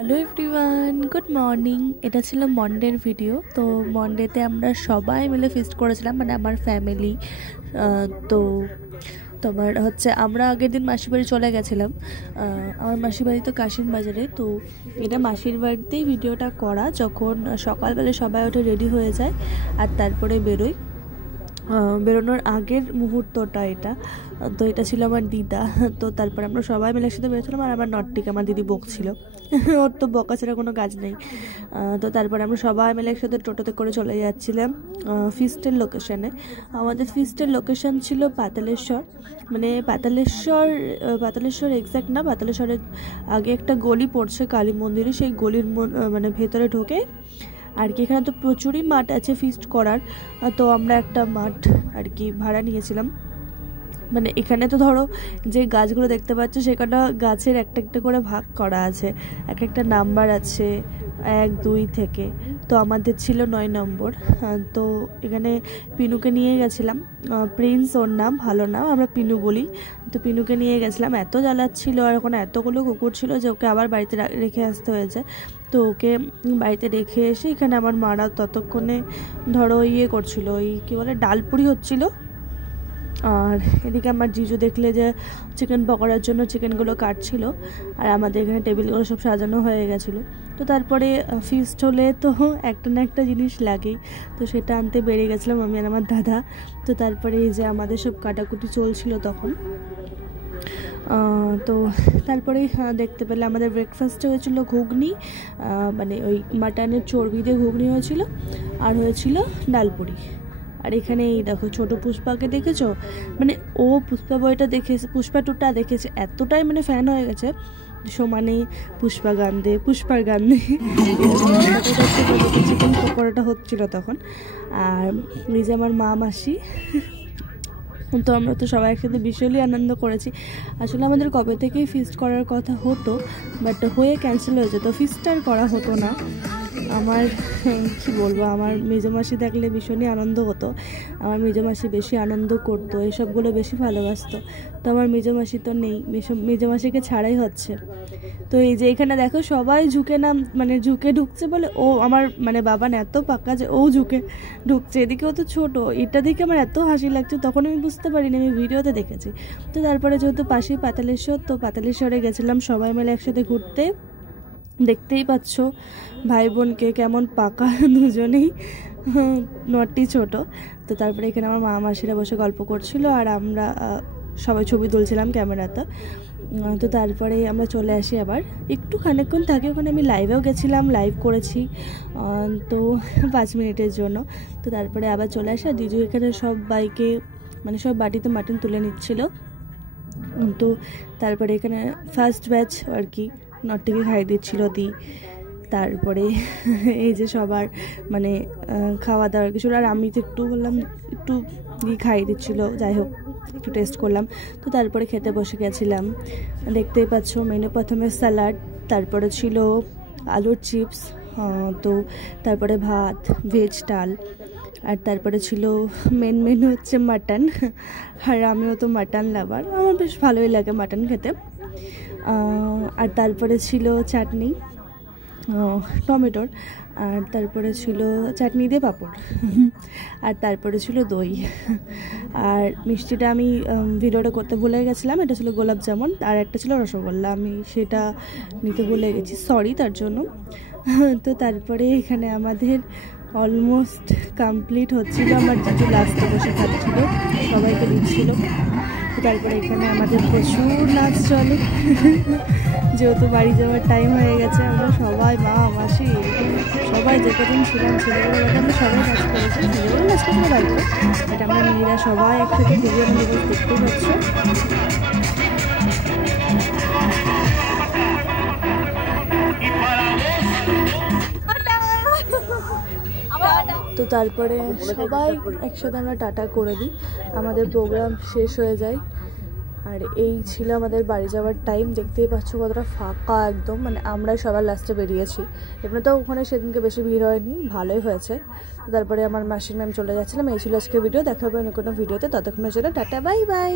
Hello everyone, good morning. এটা ছিল মন্ডের video. তো মন্ডেতে আমরা সবাই মিলে ফিস্ট করেছিলাম, মানে আমার ফ্যামিলি। তো তোমার হচ্ছে আমরা আগের দিন মাসির বাড়ি চলে গেছিলাম। আমার মাসির বাড়ি তো কাশিম বাজারে। তো এটা মাসির বাড়িতেই ভিডিওটা করা, যখন সকালবেলা সবাই ওঠে রেডি হয়ে যায় আর তারপরে বেরোই। বেরোনোর আগের মুহূর্তটা এটা। তো এটা ছিল আমার দিদা। তো তারপর আমরা সবাই মিলে একসাথে বেরোছিলাম, আর আমার নটটিকে আমার দিদি বকছিল। ওর তো বকা ছাড়া কোনো কাজ নেই। তো তারপর আমরা সবাই মিলে একসাথে টোটোতে করে চলে যাচ্ছিলাম ফিস্টের লোকেশানে। আমাদের ফিস্টের লোকেশান ছিল পাতালেশ্বর, মানে পাতালেশ্বর এক্স্যাক্ট না, পাতালেশ্বরের আগে একটা গলি পড়ছে কালী মন্দিরে, সেই গলির মানে ভেতরে ঢোকে আর কি। এখানে তো প্রচুরই মাঠ আছে ফিস্ট করার। তো আমরা একটা মাঠ আর কি ভাড়া নিয়েছিলাম। মানে এখানে তো ধরো যে গাছগুলো দেখতে পাচ্ছ, সেখানে গাছের একটা একটা করে ভাগ করা আছে, এক একটা নাম্বার আছে 1, 2 থেকে। তো আমাদের ছিল 9 নম্বর। তো এখানে পিনুকে নিয়ে গেছিলাম, প্রিন্স ওর নাম, ভালো নাম, আমরা পিনু বলি। তো পিনুকে নিয়ে গেছিলাম, এত জ্বালাচ্ছিল আর ওখানে এতগুলো কুকুর ছিল যে ওকে আবার বাড়িতে রেখে আসতে হয়েছে। তো ওকে বাড়িতে রেখে এসে এখানে আমার মারা ততক্ষণে ধরো করছিল, ওই কী বলে ডালপুরি হচ্ছিল। আর এদিকে আমার জিজু দেখলে যে চিকেন পকোড়ার জন্য চিকেনগুলো কাটছিল, আর আমাদের এখানে টেবিলগুলো সব সাজানো হয়ে গেছিলো। তো তারপরে ফিস্ট হলে তো একটা না একটা জিনিস লাগেই, তো সেটা আনতে বেরিয়ে গেছিলাম আমি আর আমার দাদা। তো তারপরে এই যে আমাদের সব কাটাকুটি চলছিল তখন। তো তারপরে দেখতে পেলে আমাদের ব্রেকফাস্টে হয়েছিল ঘুগনি, মানে ওই মাটনের চর্বি দিয়ে ঘুগনি হয়েছিল, আর হয়েছিল ডালপুরি। আর এখানে এই দেখো ছোট পুষ্পাকে দেখেছো, মানে ও পুষ্পা বইটা দেখেছে, পুষ্পা টুটা দেখেছে, এতটাই মানে ফ্যান হয়ে গেছে, সমানে পুষ্পার গান দে। চিকেন পকোড়াটা হচ্ছিল তখন। আর এই যে আমার মা মাসি। তো আমরা তো সবাই একসাথে ভীষণই আনন্দ করেছি। আসলে আমাদের কবে থেকেই ফিস্ট করার কথা হতো, বাট হয়ে ক্যান্সেল হয়ে যেত, ফিস্ট আর করা হতো না। আমার কী বলবো, আমার মেজো মাসি দেখলে ভীষণই আনন্দ হতো। আমার মেজো মাসি বেশি আনন্দ করতো, এসবগুলো বেশি ভালোবাসতো। তো আমার মেজো মাসি তো নেই, মেজো মাসিকে ছাড়াই হচ্ছে। তো এই যে এখানে দেখো সবাই ঝুঁকে ঢুকছে বলে, ও আমার মানে বাবা না এত পাকা যে ও ঝুঁকে ঢুকছে। এদিকে ও তো ছোটো, এটা দেখে আমার এত হাসি লাগছে, তখন আমি বুঝতে পারিনি, আমি ভিডিওতে দেখেছি। তো তারপরে যেহেতু পাশেই পাতালেশ্বর, তো পাতালেশ্বরে গেছিলাম সবাই মিলে একসাথে ঘুরতে। দেখতেই পাচ্ছ ভাই বোনকে কেমন পাকা দুজনেই, নটি ছোট। তো তারপরে এখানে আমার মা মাসিরা বসে গল্প করছিল, আর আমরা সবাই ছবি তুলছিলাম ক্যামেরাতে। তো তারপরে আমরা চলে আসি আবার, একটু খানিকক্ষণ থাকি ওখানে। আমি লাইভেও গেছিলাম, লাইভ করেছি তো 5 মিনিটের জন্য। তো তারপরে আবার চলে আসি, আর দিজু এখানে সব বাইকে মানে সব বাটিতে মাটন তুলে নিচ্ছিল। তো তারপরে এখানে ফার্স্ট ব্যাচ আর কি নটটিকে খাইয়ে দিচ্ছিল দি। তারপরে এই যে সবার মানে খাওয়া দাওয়ার কিছু, আর আমি তো একটু বললাম একটু খাইয়ে দিচ্ছিলো, যাই হোক একটু টেস্ট করলাম। তো তারপরে খেতে বসে গেছিলাম। দেখতেই পাচ্ছ মেনু প্রথমে স্যালাড, তারপরে ছিল আলুর চিপস, তো তারপরে ভাত, ভেজ ডাল, আর তারপরে ছিল মেনু হচ্ছে মাটন। আর আমিও তো মাটন লাভার, আমার বেশ ভালোই লাগে মাটন খেতে। আর তারপরে ছিল চাটনি টমেটোর, আর তারপরে ছিল চাটনি দিয়ে পাঁপড়, আর তারপরে ছিল দই। আর মিষ্টিটা আমি ভিডিওটা করতে ভুলে গেছিলাম, এটা ছিল গোলাপ জামুন, আর একটা ছিল রসগোল্লা, আমি সেটা নিতে ভুলে গেছি, সরি তার জন্য। তো তারপরে এখানে আমাদের অলমোস্ট কমপ্লিট হচ্ছিল, আমার যেহেতু লাস্টে বসে খাচ্ছিল, সবাইকে দিচ্ছিল। তারপরে এখানে আমাদের প্রচুর নাচ চলে, যেহেতু বাড়ি যাওয়ার টাইম হয়ে গেছে। আমরা সবাই মা মাসি সবাই যে কদিন ছিলাম ছেলেগুলো আমরা সবাই নাচ করেছি, ছেলেগুলো নাচ করতে বাড়িতে, এটা আমরা মেয়েরা সবাই একসাথে ভিডিও দেখতে পাচ্ছ। তো তারপরে সবাই একসাথে আমরা টাটা করে দিই, আমাদের প্রোগ্রাম শেষ হয়ে যায়। আর এই ছিল আমাদের বাড়ি যাওয়ার টাইম। দেখতেই পাচ্ছ কতটা ফাঁকা একদম, মানে আমরা সবার লাস্টে বেরিয়েছি। এমনি তো ওখানে সেদিনকে বেশি ভিড় হয়নি, ভালোই হয়েছে। তারপরে আমার মাসির ম্যাম চলে যাচ্ছিলাম। এই ছিল আজকে ভিডিও, দেখা হবে কোনো ভিডিওতে, ততক্ষণের জন্য টাটা বাই বাই।